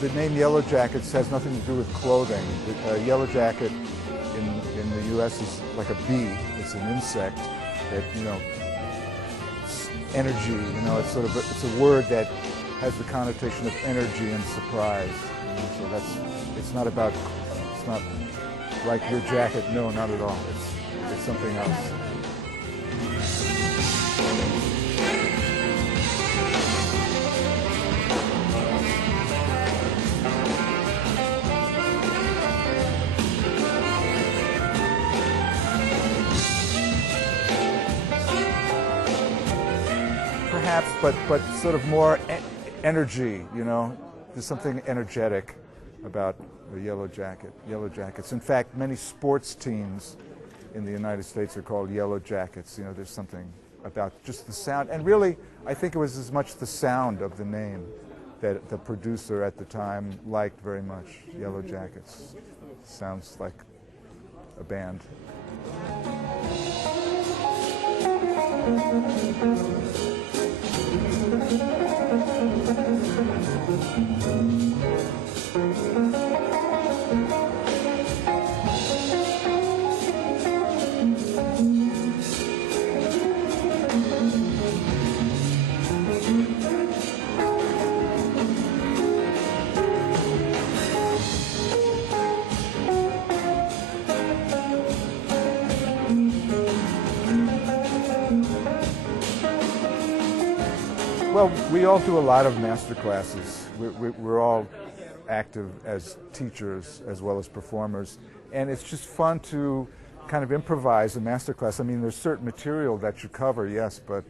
The name Yellow Jackets has nothing to do with clothing. Yellow Jacket in the U.S. is like a bee. It's an insect that, you know, it's energy. You know, it's it's a word that has the connotation of energy and surprise. So it's not like your jacket. No, not at all. It's something else. Perhaps, but sort of more energy, you know. There's something energetic about the Yellow Jacket, Yellow Jackets. In fact, many sports teams in the United States are called Yellow Jackets. You know, there's something about just the sound. And really, I think it was as much the sound of the name that the producer at the time liked very much. Yellow Jackets. Sounds like a band. Well, we all do a lot of master classes. We're all active as teachers as well as performers, and it's just fun to kind of improvise a master class. I mean, there's certain material that you cover, yes, but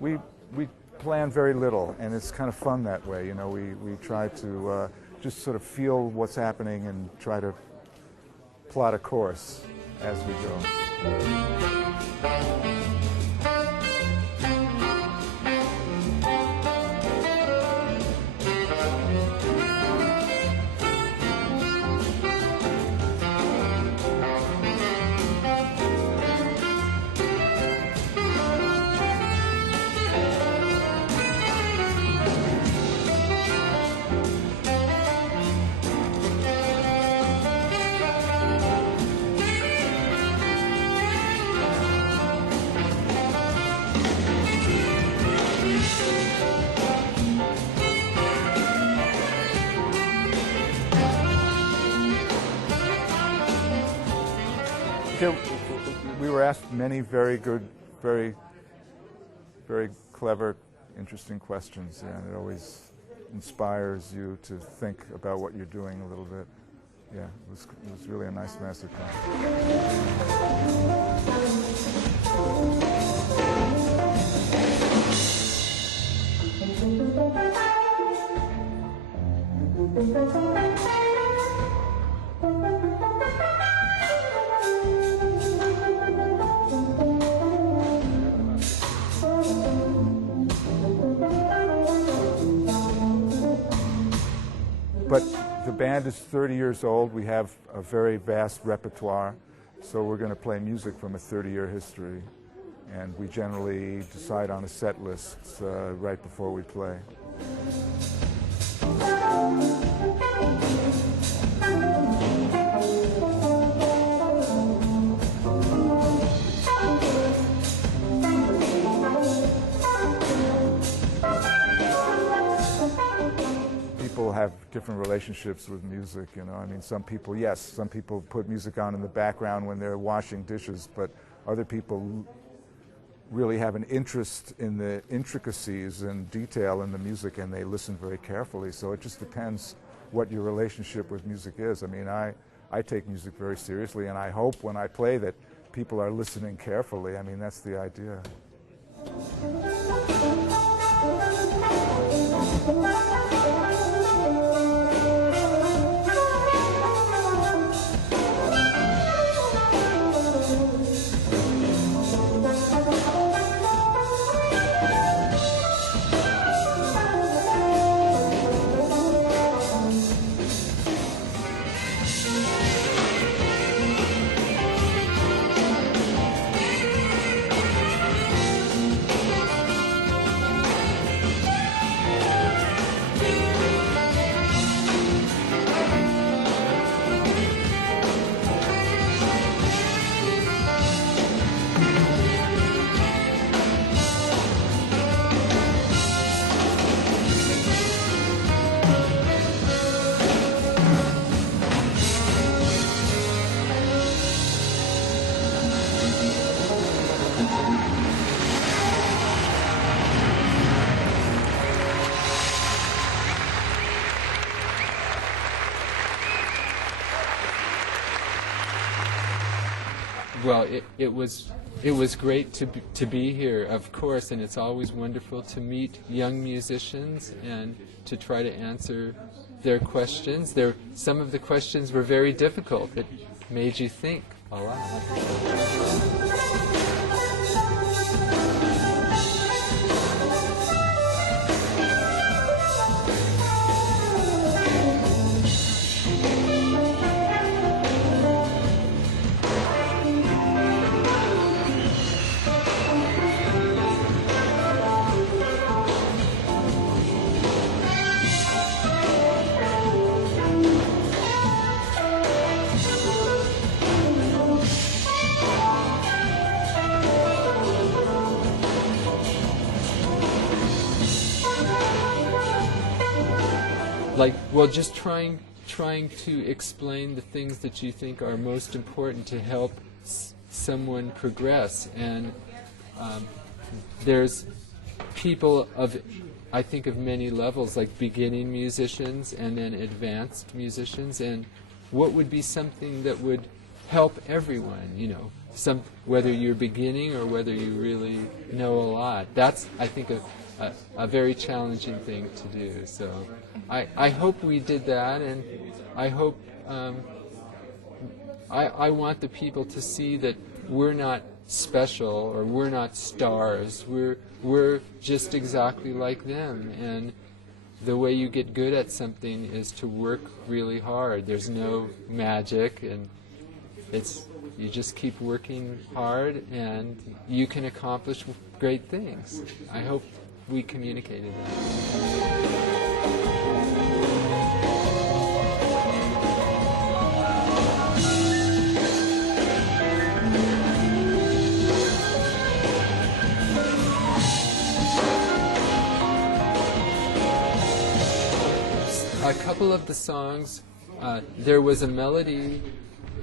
we plan very little, and it's kind of fun that way. You know, we try to just sort of feel what's happening and try to plot a course as we go. We were asked many very good, very clever, interesting questions, and it always inspires you to think about what you're doing a little bit. Yeah, it was really a nice master class. But the band is 30 years old. We have a very vast repertoire, so we're going to play music from a 30-year history. And we generally decide on a set list right before we play. People have different relationships with music, you know. I mean, some people, yes, some people put music on in the background when they're washing dishes, but other people really have an interest in the intricacies and detail in the music, and they listen very carefully. So it just depends what your relationship with music is. I mean, I take music very seriously, and I hope when I play that people are listening carefully. I mean, that's the idea. Well, it was great to be here, of course, and it's always wonderful to meet young musicians and to try to answer their questions. Some of the questions were very difficult. It made you think a lot. Well, just trying to explain the things that you think are most important to help someone progress. And there's people I think of many levels, like beginning musicians and then advanced musicians. And what would be something that would help everyone, whether you're beginning or whether you really know a lot. That's, I think, a very challenging thing to do. So I hope we did that, and I hope I want the people to see that we're not special or we're not stars. We're just exactly like them, and the way you get good at something is to work really hard. There's no magic, and you just keep working hard and you can accomplish great things. I hope we communicated that. A couple of the songs, there was a melody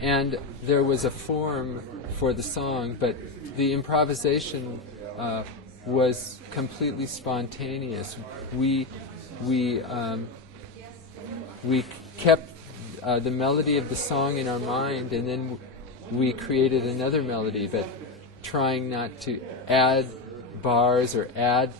and there was a form for the song, but the improvisation was completely spontaneous. We kept the melody of the song in our mind, and then we created another melody, but trying not to add bars or add.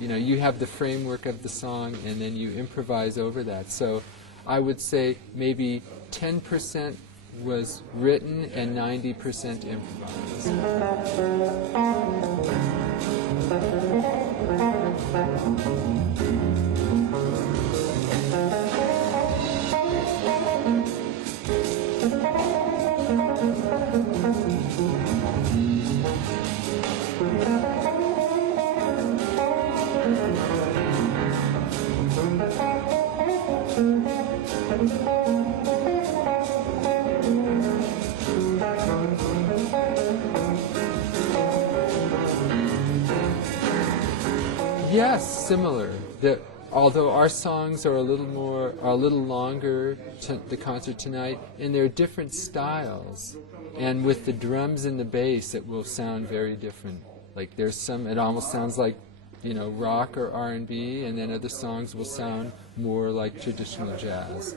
You have the framework of the song, and then you improvise over that. So I would say maybe 10% was written and 90% improvised. Yes, similar. Although our songs are a little longer, the concert tonight, and there are different styles. And with the drums and the bass, it will sound very different. Like there's some, it almost sounds like, rock or R&B, and then other songs will sound more like traditional jazz.